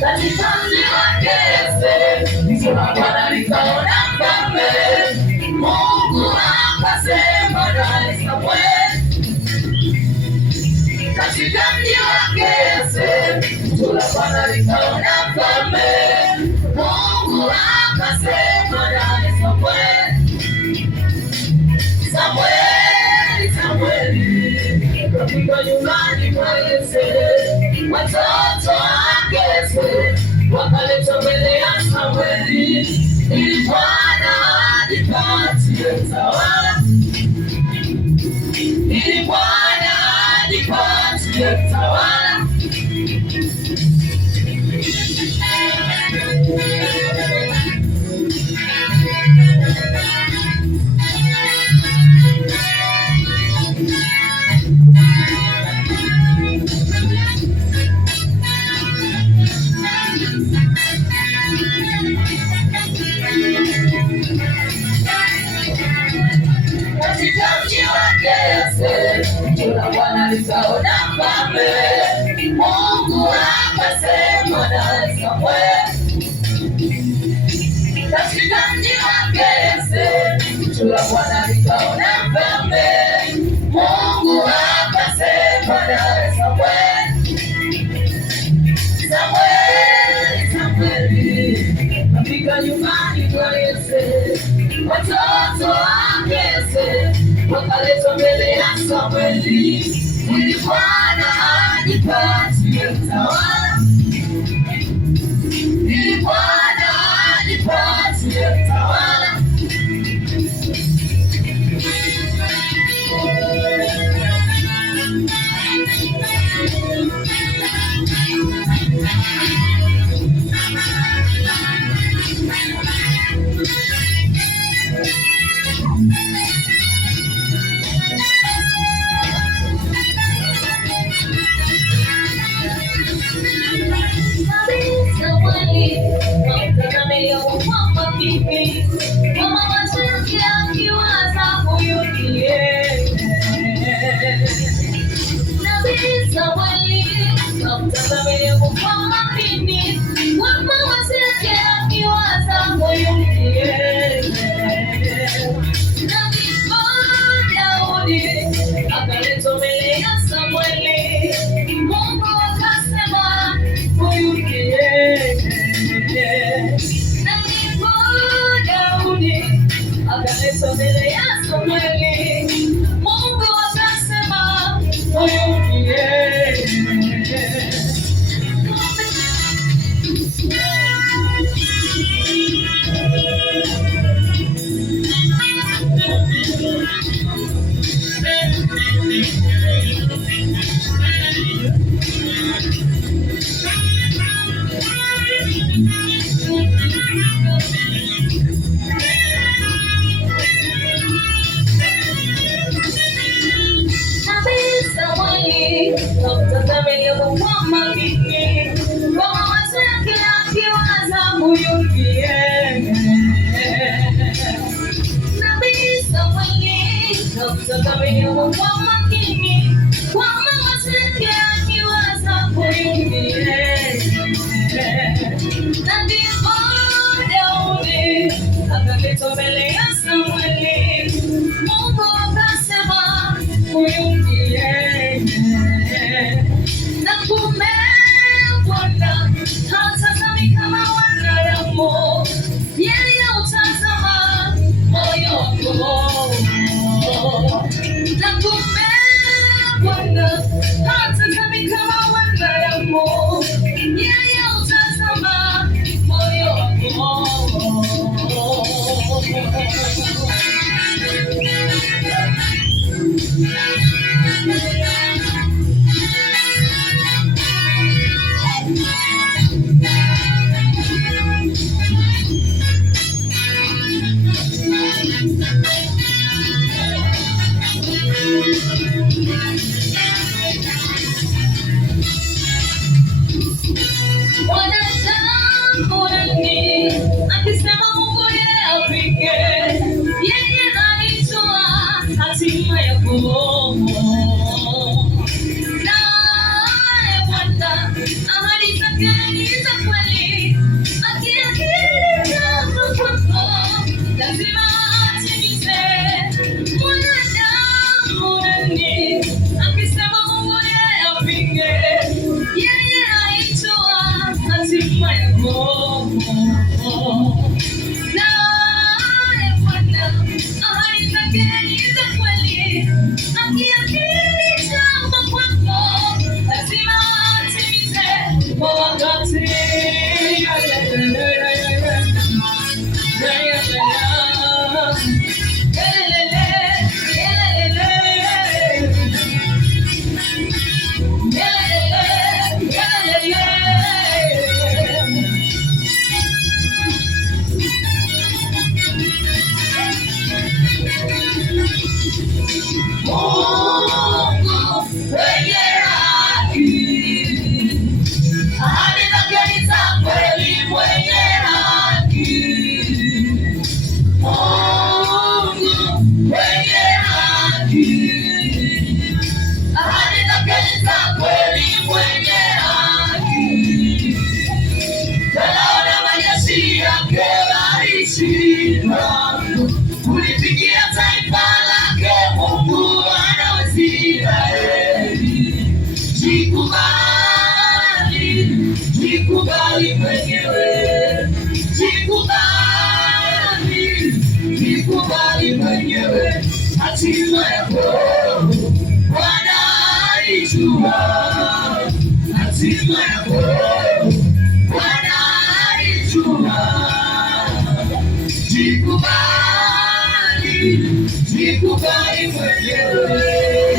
Katika mji wake Bwana nikaona mfalme, Mungu akasema naye Samweli. Katika mji wake Bwana nikaona mfalme, Mungu akasema naye Samweli. Samweli, Samweli, katika nyumbani mwa Yese, watoto wake wakaletwa mbele ya Samweli, ili Bwana ajipatie utawala, ili Bwana ajipatie utawala. Katika mji wake Yese, Bwana nikaona mfalme, Mungu akasema naye Samweli. Katika mji wake Yese, Bwana nikaona mfalme, Mungu akasema naye Samweli. Samweli, Samweli, katika nyumbani mwa Yese, watoto wake wakaletwa mbele ya Samweli, ili Bwana ajipatie utawala, ili Bwana ajipatie utawala. Israeli. Jikubali, jikubali mwenyewe, jikubali, jikubali mwenyewe. Hatima yako Bwana alijua, hatima yako Bwana alijua. Jikubali, jikubali mwenyewe.